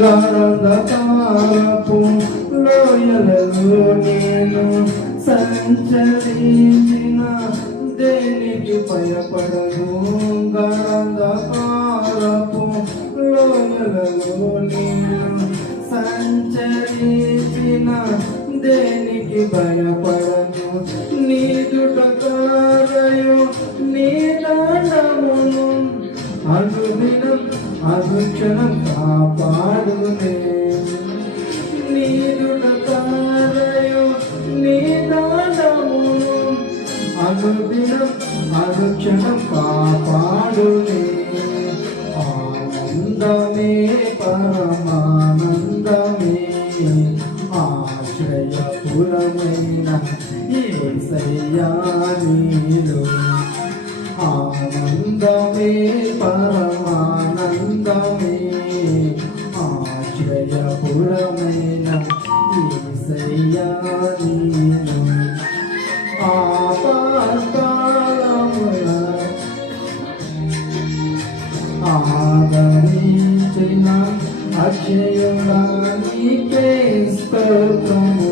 గాఢంధకారపు లోయలలో నేను సంచరించిన దేనికి భయపడను. గాఢంధకారపు లోయలలో నేను సంచరించిన దేనికి భయపడను. నీ దుటకారయు నీ దండమును అనుదినం అనుక్షణం కాపాడునే. నీ దుటకారయు నీ దండమును అనుదినం అనుక్షణం కాపాడునే. ఆనందమే పరమానందమే ఆశ్రయపురమైన యేసయ్యా నీలో. ఆనందమే పరమానందమే ఆశ్రయపురమైన యేసయ్యా నీలో. ఆపత్కాలమున ఆదరించిన అక్షయుడా నీకే స్తోత్రము.